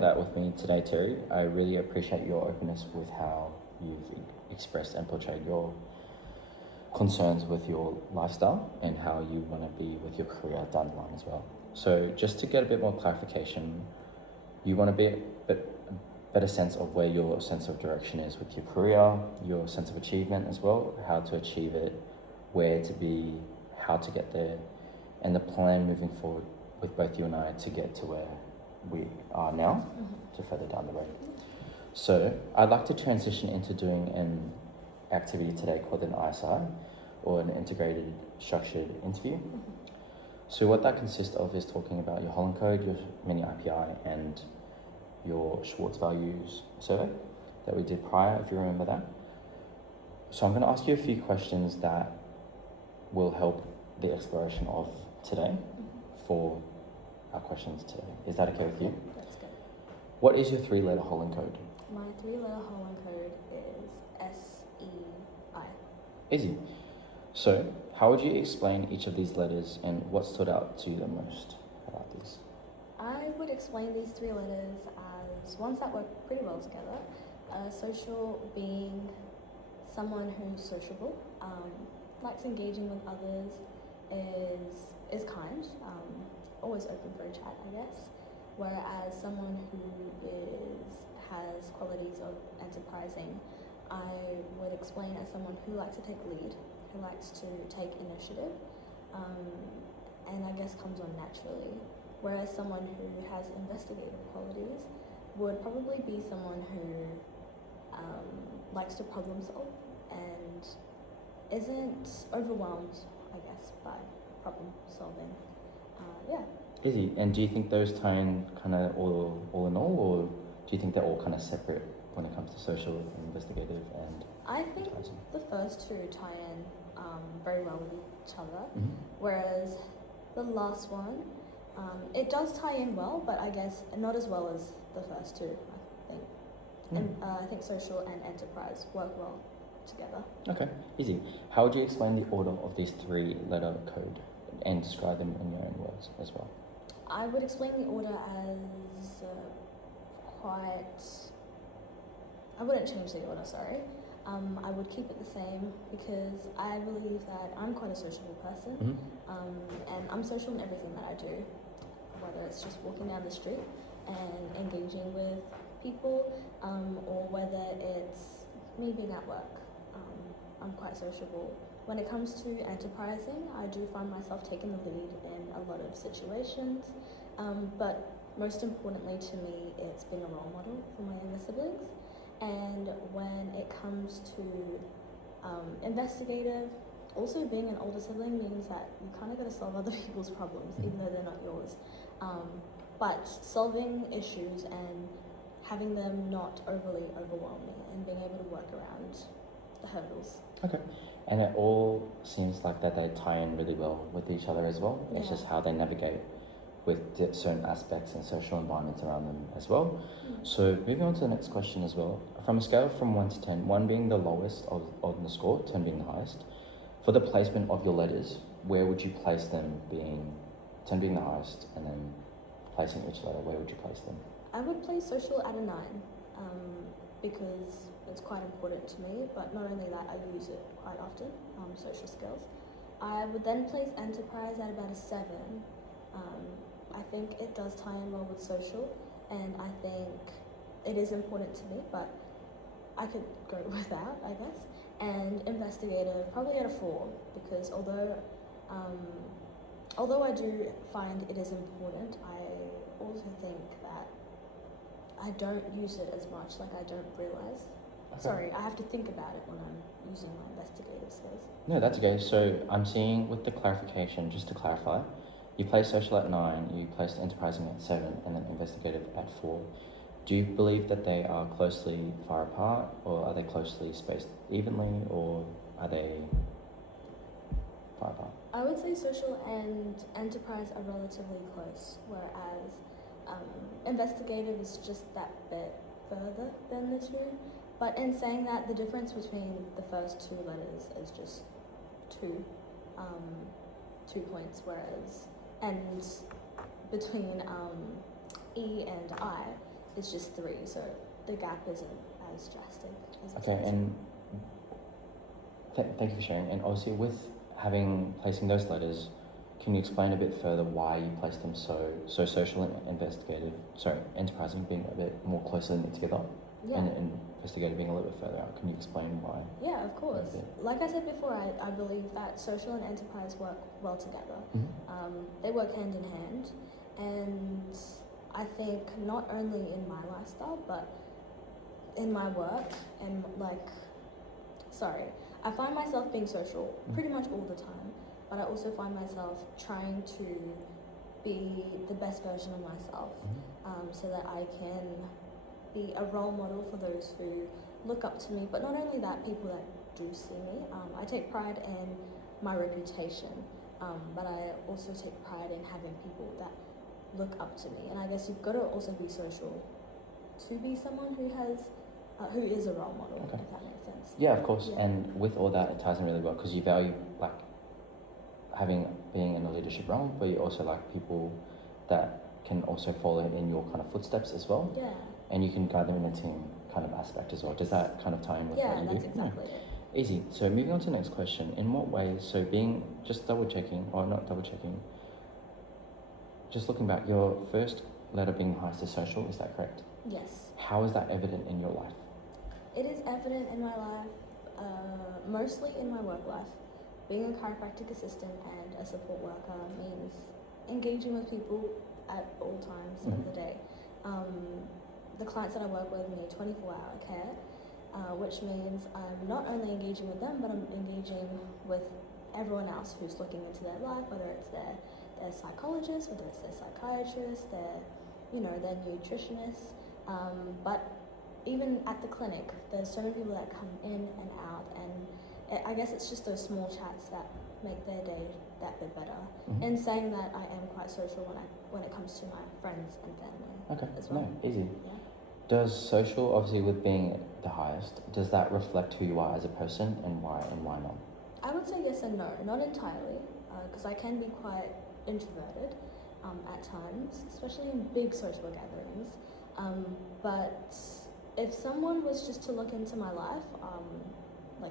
That with me today, Terry. I really appreciate your openness with how you've expressed and portrayed your concerns with your lifestyle and how you want to be with your career down the line as well. So just to get a bit more clarification, you want to be a better sense of where your sense of direction is with your career, your sense of achievement as well, how to achieve it, where to be, how to get there, and the plan moving forward with both you and I to get to where we are now, to further down the road. So I'd like to transition into doing an activity today called an ISI, or an integrated structured interview. So what that consists of is talking about your Holland Code, your mini IPI, and your Schwartz values survey that we did prior, if you remember that. So I'm going to ask you a few questions that will help the exploration of today for our questions today. Is that okay with you? That's good. What is your 3-letter Holland Code? My 3-letter Holland code is SEI. Easy. So how would you explain each of these letters and what stood out to you the most about these? I would explain these 3 letters as ones that work pretty well together. Social being someone who's sociable, likes engaging with others, is kind, always open for a chat, I guess. Whereas someone who has qualities of enterprising, I would explain as someone who likes to take lead, who likes to take initiative, and I guess comes on naturally. Whereas someone who has investigative qualities would probably be someone who likes to problem solve and isn't overwhelmed, I guess, by problem solving. Yeah. Easy. And do you think those tie in kind of all in all, or do you think they're all kind of separate when it comes to social and investigative and I think advertising? the first 2 tie in very well with each other, whereas the last one, it does tie in well, but I guess not as well as the first 2, I think. And I think social and enterprise work well together. Okay, easy. How would you explain the order of these 3-letter code and describe them in your own words as well? I would explain the order as I wouldn't change the order, sorry. I would keep it the same because I believe that I'm quite a sociable person, and I'm social in everything that I do, whether it's just walking down the street and engaging with people, or whether it's me being at work. I'm quite sociable. When it comes to enterprising, I do find myself taking the lead in a lot of situations, but most importantly to me, it's being a role model for my younger siblings. And when it comes to investigative, also being an older sibling means that you kind of got to solve other people's problems, even though they're not yours. But solving issues and having them not overly overwhelm me and being able to work around the hurdles. Okay. And it all seems like that they tie in really well with each other as well. It's just how they navigate with certain aspects and social environments around them as well. So moving on to the next question as well. From a scale from 1 to 10, 1 being the lowest on the score, 10 being the highest, for the placement of your letters, where would you place them, being 10 being the highest, and then placing each letter, where would you place them? I would place social at a 9, because it's quite important to me, but not only that, I use it quite often, social skills. I would then place enterprise at about a 7. I think it does tie in well with social, and I think it is important to me, but I could go without, I guess. And investigative, probably at a 4, because although I do find it is important, I also think that I don't use it as much, like I don't realise. Okay. Sorry, I have to think about it when I'm using my investigative skills. No, that's okay. So I'm seeing with the clarification, just to clarify, you placed social at 9, you placed enterprising at 7, and then investigative at 4. Do you believe that they are closely far apart, or are they closely spaced evenly, or are they far apart? I would say social and enterprise are relatively close, whereas investigative is just that bit further than the 2. But in saying that, the difference between the first 2 letters is just 2 points, whereas, and between E and I, it's just 3, so the gap isn't as drastic as it Okay, sounds. and thank you for sharing. And obviously, with placing those letters, can you explain a bit further why you placed them so social and enterprising being a bit more closely knit together, Yeah. and investigative being a little bit further out? Can you explain why? Yeah, of course. Yeah. Like I said before, I believe that social and enterprise work well together. Mm-hmm. They work hand in hand, and I think not only in my lifestyle, but in my work and I find myself being social pretty much all the time, but I also find myself trying to be the best version of myself, so that I can be a role model for those who look up to me, but not only that, people that do see me. I take pride in my reputation, but I also take pride in having people that look up to me, and I guess you've got to also be social to be someone who is a role model, Okay. if that makes sense. Yeah, of course. Yeah. And with all that, it ties in really well because you value being in a leadership role, but you also like people that can also follow in your kind of footsteps as well. Yeah. And you can guide them in a team kind of aspect as well. Does that kind of tie in with what you do? Yeah, that's exactly it. Easy. So moving on to the next question. In what ways, so just double checking, or not double checking, just looking back, your first letter being highest is social, is that correct? Yes. How is that evident in your life? It is evident in my life, mostly in my work life. Being a chiropractic assistant and a support worker means engaging with people at all times of the day. The clients that I work with need 24-hour care, which means I'm not only engaging with them, but I'm engaging with everyone else who's looking into their life, whether it's their psychologist, whether it's their psychiatrist, their nutritionist. But even at the clinic, there's so many people that come in and out, and I guess it's just those small chats that make their day that bit better. And saying that I am quite social when it comes to my friends and family. Okay, as well. no, easy. Yeah. Does social, obviously with being the highest, does that reflect who you are as a person and why not? I would say yes and no, not entirely, because I can be quite introverted at times, especially in big social gatherings. But if someone was just to look into my life,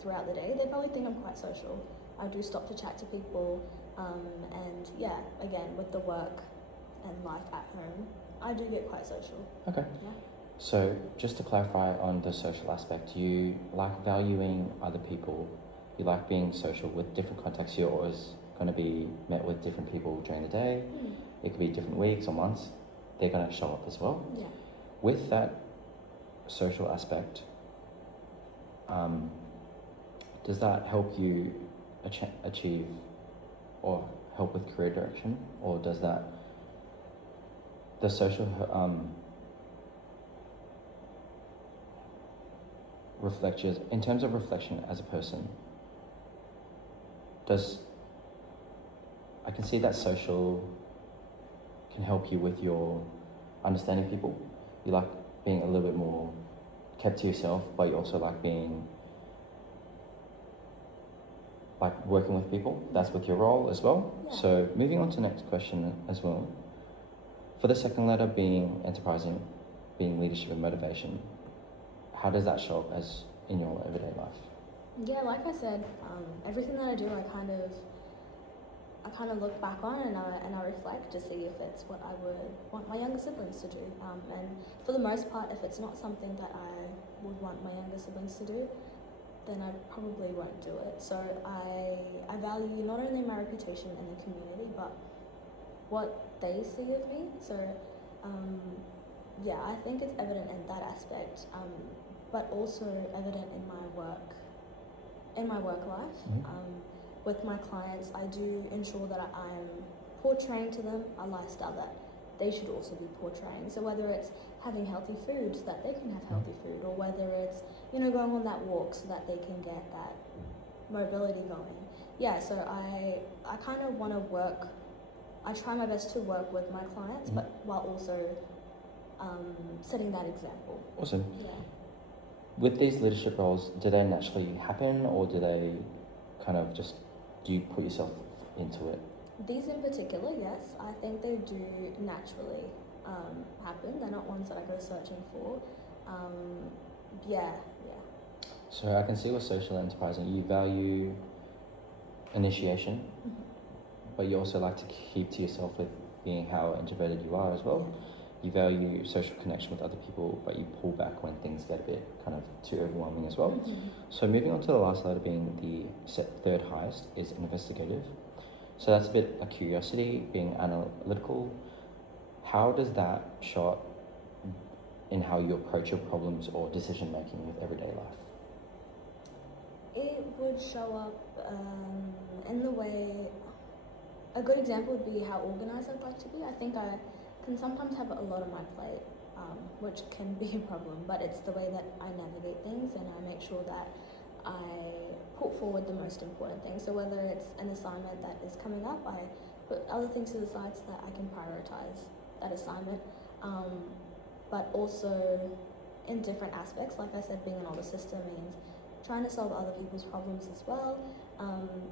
throughout the day, they'd probably think I'm quite social. I do stop to chat to people, and yeah, again, with the work and life at home, I do get quite social. Okay. Yeah. So just to clarify on the social aspect, you like valuing other people, you like being social with different contexts, you're always going to be met with different people during the day, it could be different weeks or months, they're going to show up as well. Yeah. With that social aspect, does that help you achieve or help with career direction, or does the social reflect you in terms of reflection as a person? I can see that social can help you with your understanding people. You like being a little bit more kept to yourself, but you also like working with people. That's with your role as well. Yeah. So moving on to the next question as well. For the second letter being enterprising, being leadership and motivation, how does that show up as in your everyday life? Yeah, like I said, everything that I do, I kind of look back on and I reflect to see if it's what I would want my younger siblings to do. And for the most part, if it's not something that I would want my younger siblings to do, then I probably won't do it. So I value not only my reputation in the community, but what they see of me. So yeah, I think it's evident in that aspect, but also evident in my work life. With my clients, I do ensure that I'm portraying to them a lifestyle that they should also be portraying. So whether it's having healthy food so that they can have healthy food, or whether it's going on that walk so that they can get that mobility going. Yeah, so I kind of want to work. I try my best to work with my clients, but while also setting that example. Awesome. Yeah. With these leadership roles, do they naturally happen, or do they kind of just, do you put yourself into it? These in particular, yes, I think they do naturally happen. They're not ones that I go searching for. Yeah. So I can see with social enterprising, you value initiation, Mhm. but you also like to keep to yourself with being how introverted you are as well. Yeah. You value social connection with other people, but you pull back when things get a bit kind of too overwhelming as well. Mhm. So moving on to the last letter being the third highest is investigative. So that's a bit a curiosity, being analytical. How does that show up in how you approach your problems or decision making with everyday life? It would show up in the way. A good example would be how organised I'd like to be. I think I can sometimes have a lot on my plate, which can be a problem, but it's the way that I navigate things and I make sure that I put forward the most important things. So whether it's an assignment that is coming up, I put other things to the side so that I can prioritise that assignment. But also in different aspects, like I said, being an older sister means trying to solve other people's problems as well.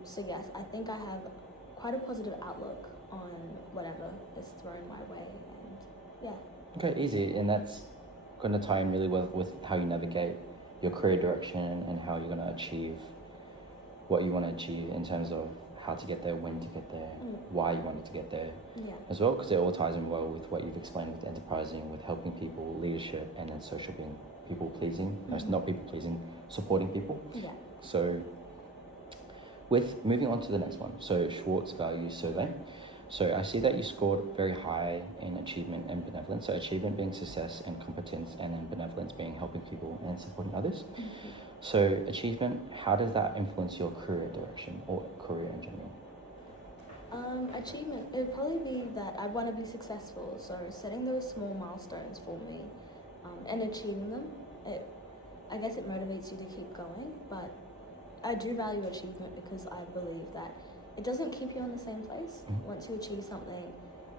So yes, I think I have quite a positive outlook on whatever is thrown my way, and yeah. Okay, easy, and that's going to tie in really well with how you navigate your career direction and how you're going to achieve what you want to achieve in terms of how to get there, when to get there, why you wanted to get there Yeah. as well, because it all ties in well with what you've explained with enterprising, with helping people, leadership, and then social being people pleasing. No, it's not people pleasing, supporting people. Yeah. So with moving on to the next one, so Schwartz Value Survey. So I see that you scored very high in achievement and benevolence. So achievement being success and competence, and then benevolence being helping people and supporting others. So achievement, how does that influence your career direction or career in general? Achievement, it would probably be that I want to be successful, so setting those small milestones for me and achieving them, I guess it motivates you to keep going, but I do value achievement because I believe that it doesn't keep you in the same place. Once you achieve something,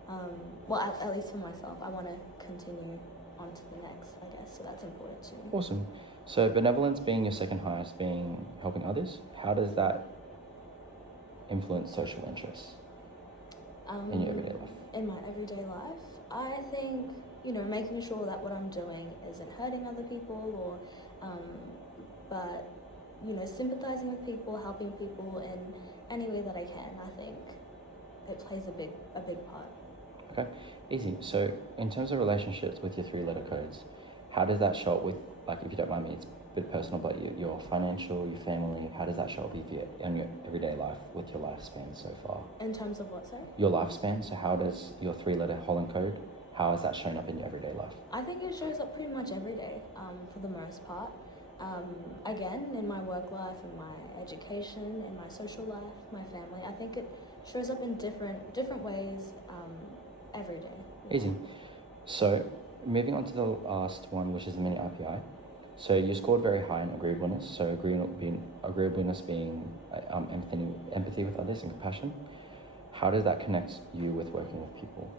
at least for myself, I want to continue on to the next, I guess, so that's important to me. Awesome. So benevolence being your second highest, being helping others, how does that influence social interests in your everyday life? In my everyday life, I think, making sure that what I'm doing isn't hurting other people or, but, sympathizing with people, helping people in any way that I can, I think it plays a big part. Okay, easy. So in terms of relationships with your 3-letter codes, how does that show up with, like, if you don't mind me, it's a bit personal, but your financial, your family, how does that show up in your everyday life with your lifespan so far? In terms of what, sorry? Your lifespan, so how does your 3-letter Holland code, how has that shown up in your everyday life? I think it shows up pretty much every day, for the most part. Again, in my work life, in my education, in my social life, my family, I think it shows up in different ways every day. Easy. So moving on to the last one, which is the mini IPI. So you scored very high in agreeableness. So agreeableness being empathy with others and compassion. How does that connect you with working with people?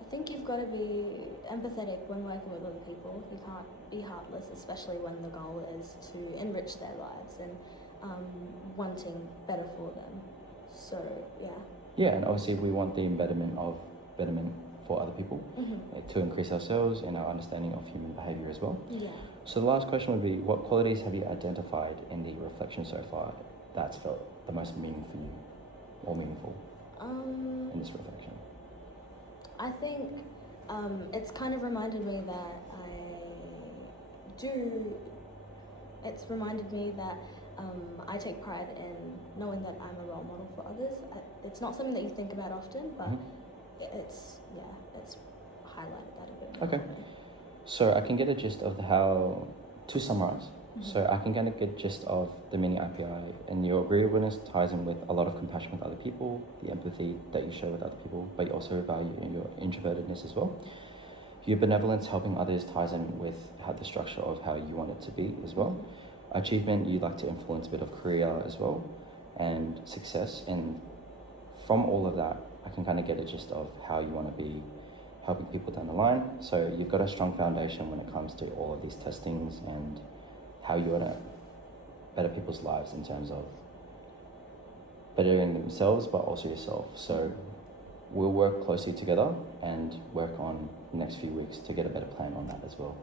I think you've got to be empathetic when working with other people. You can't be heartless, especially when the goal is to enrich their lives and wanting better for them. So, yeah. Yeah, and obviously we want the betterment for other people, to increase ourselves and our understanding of human behaviour as well. Yeah. So the last question would be, what qualities have you identified in the reflection so far that's felt the most meaningful for you, or meaningful in this reflection? I think it's kind of reminded me that it's reminded me that I take pride in knowing that I'm a role model for others. It's not something that you think about often, but it's highlighted that a bit. Okay. So I can get a gist of how, to summarize, so I can get a good gist of the mini IPI, and your agreeableness ties in with a lot of compassion with other people, the empathy that you show with other people, but you also value your introvertedness as well. Your benevolence, helping others, ties in with how the structure of how you want it to be as well. Achievement, you like to influence a bit of career as well, and success. And from all of that, I can kind of get a gist of how you want to be helping people down the line. So you've got a strong foundation when it comes to all of these testings and how you want to better people's lives in terms of bettering themselves, but also yourself. So we'll work closely together and work on the next few weeks to get a better plan on that as well.